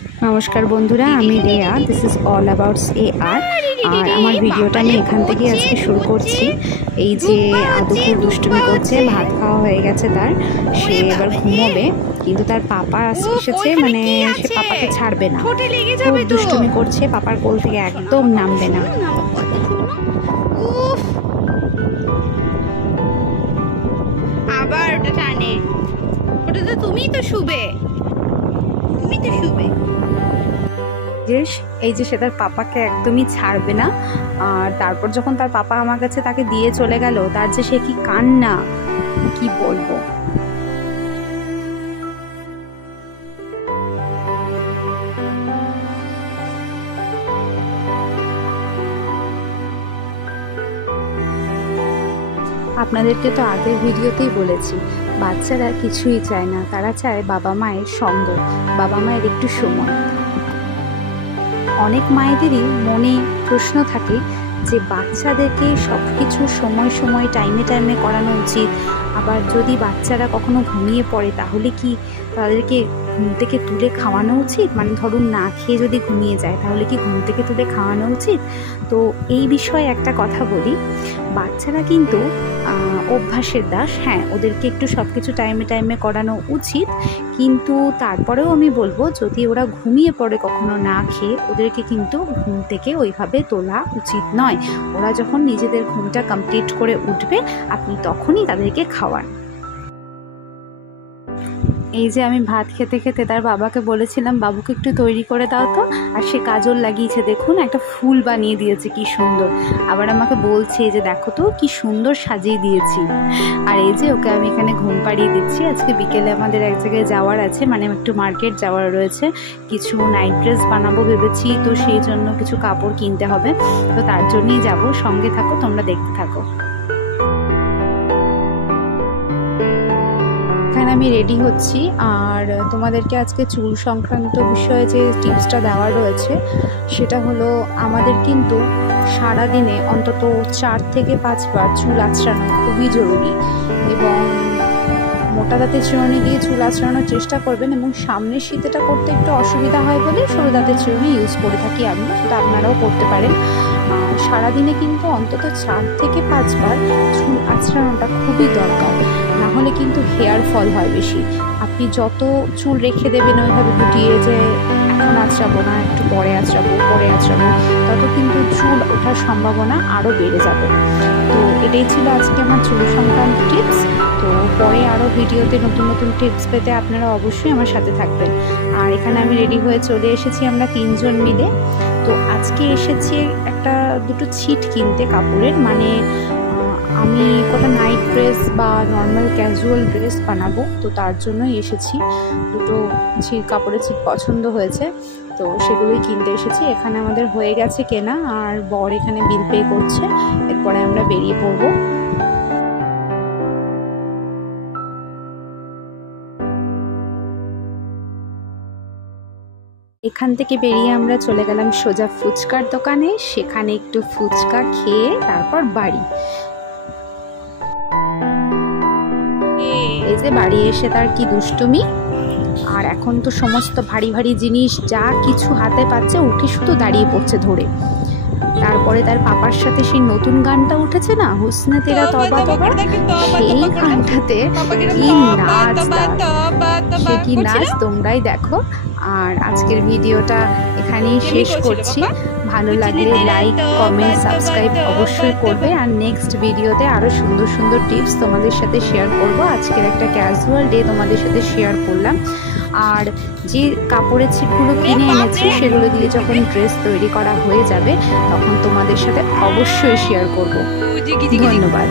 নমস্কার বন্ধুরা আমি Reya this is all about S A R আর আমার ভিডিওটা আমি এখান থেকে আজকে শুরু করছি। এই যে আদুকুর দুষ্টুমি করছে ভাত খাওয়া হয়ে গেছে তার সে এবার ঘুমোবে কিন্তু তার পাপা এসেছে মানে সে পাপাকে ছাড়বে না। খুব দুষ্টুমি করছে পাপার কোল থেকে একদম নামবে না। আবার ওটা টানে। ওটা তো তুমিই তো শুবে। তুমি তো শুবে এই যে সে তার পাপাকে একদমই ছাড়বে না, আর তারপর যখন তার পাপা আমার কাছে তাকে দিয়ে চলে গেল, তার যে সে কি কান্না, কি বলব? আপনাদেরকে তো আগের ভিডিওতেই বলেছি বাচ্চারা কিছুই চায় না। তারা চায় বাবা মায়ের সঙ্গ, বাবা মায়ের একটু সময়। অনেক মায়েদেরই মনে প্রশ্ন থাকে যে বাচ্চাদেরকে সব কিছু সময় সময় টাইমে টাইমে করানো উচিত। আবার যদি বাচ্চারা কখনো ঘুমিয়ে পড়ে, তাহলে কি তাদেরকে ঘুম থেকে তুলে খাওয়ানো উচিত? মানে ধরুন না খেয়ে যদি ঘুমিয়ে যায়, তাহলে কি ঘুম থেকে তুলে খাওয়ানো উচিত? তো এই বিষয়ে একটা কথা বলি। বাচ্চারা কিন্তু অভ্যাসের দাস। হ্যাঁ ওদেরকে একটু সব কিছু টাইমে টাইমে করানো উচিত। কিন্তু তারপরেও আমি বলব, যদি ওরা ঘুমিয়ে পড়ে কখনো না খেয়ে, ওদেরকে কিন্তু ঘুম থেকে ওইভাবে তোলা উচিত নয়। ওরা যখন নিজেদের ঘুমটা কমপ্লিট করে উঠবে, আপনি তখনই তাদেরকে খাওয়ান। এই যে আমি ভাত খেতে খেতে তার বাবাকে বলেছিলাম, বাবুকে একটু তৈরি করে দাও তো। আর সে কাজল লাগিয়েছে, দেখুন, একটা ফুল বানিয়ে দিয়েছে, কি সুন্দর। আবার আমাকে বলছে যে দেখো তো, কি সুন্দর সাজিয়ে দিয়েছি। আর এই যে ওকে আমি এখানে ঘুম পাড়িয়ে দিচ্ছি। আজকে বিকেলে আমাদের এক জায়গায় যাওয়ার আছে মানে একটু মার্কেট যাওয়ার রয়েছে। কিছু নাইট ড্রেস বানাবো ভেবেছি, তো সেই জন্য কিছু কাপড় কিনতে হবে। তো তার জন্যই যাব, সঙ্গে থাকো, তোমরা দেখতে থাকো। এখানে আমি রেডি হচ্ছি। আর তোমাদেরকে আজকে চুল সংক্রান্ত বিষয়ে যে টিপসটা দেওয়া রয়েছে, সেটা হলো আমাদের কিন্তু সারাদিনে অন্তত চার থেকে পাঁচবার চুল আঁচড়ানো খুবই জরুরি। এবং মোটা দাঁতের চিরুনি দিয়ে চুল আঁচড়ানোর চেষ্টা করবেন এবং সামনের শীতেটা করতে একটু অসুবিধা হয় বলে সরু দাঁতের চিরুনি ইউজ করে থাকি আমি, সেটা আপনারাও করতে পারেন। সারাদিনে কিন্তু অন্তত চার থেকে পাঁচবার চুল আঁচড়ানোটা খুবই দরকার। না হলে কিন্তু হেয়ার ফল হয় বেশি। আপনি যত চুল রেখে দেবেন ওইভাবে গুটিয়ে যে এখন আঁচড়াবো না, একটু পরে আঁচড়াবো পরে আঁচড়াবো, তত কিন্তু চুল ওঠার সম্ভাবনা আরও বেড়ে যাবে। তো এটাই ছিল আজকে আমার চুল সংক্রান্ত আরও ভিডিওতে নতুন নতুন টিপস পেতে আপনারা অবশ্যই আমার সাথে থাকবেন। আর এখানে আমি রেডি হয়ে চলে এসেছি আমরা তিনজন মিলে। তো আজকে এসেছি একটা দুটো ছিট কিনতে কাপড়ের। মানে আমি কটা নাইট ড্রেস বা নর্মাল ক্যাজুয়াল ড্রেস বানাবো, তো তার জন্যই এসেছি। দুটো ছিট কাপড়ের ছিট পছন্দ হয়েছে, তো সেগুলোই কিনতে এসেছি। এখানে আমাদের হয়ে গেছে কেনা, আর বর এখানে বিল পে করছে। এরপরে আমরা বেরিয়ে পড়ব। এখান থেকে বেরিয়ে আমরা চলে গেলাম সোজা ফুচকার দোকানে। সেখানে একটু ফুচকা খেয়ে তারপর বাড়ি। এই যে বাড়ি এসে তার কি দুষ্টুমি? আর এখন তো সমস্ত ভারী ভারী জিনিস যা কিছু হাতে পাচ্ছে উঠে শুধু দাঁড়িয়ে পড়ছে ধরে। তারপরে তার পাপার সাথে সেই নতুন গানটা উঠেছে না? হুসনে তেরা তবা তবা? সেই গানটাতে কি নাচ সে কি নাচ? তোমরাই দেখো। আর আজকের ভিডিওটা এখানেই শেষ করছি। ভালো লাগলে লাইক কমেন্ট সাবস্ক্রাইব অবশ্যই করবে। আর নেক্সট ভিডিওতে আরও সুন্দর সুন্দর টিপস তোমাদের সাথে শেয়ার করব। আজকের একটা ক্যাজুয়াল ডে তোমাদের সাথে শেয়ার করলাম। আর যে কাপড়ের ছিটগুলো কিনে এনেছি সেগুলো দিয়ে যখন ড্রেস তৈরি করা হয়ে যাবে তখন তোমাদের সাথে অবশ্যই শেয়ার করব। ধন্যবাদ।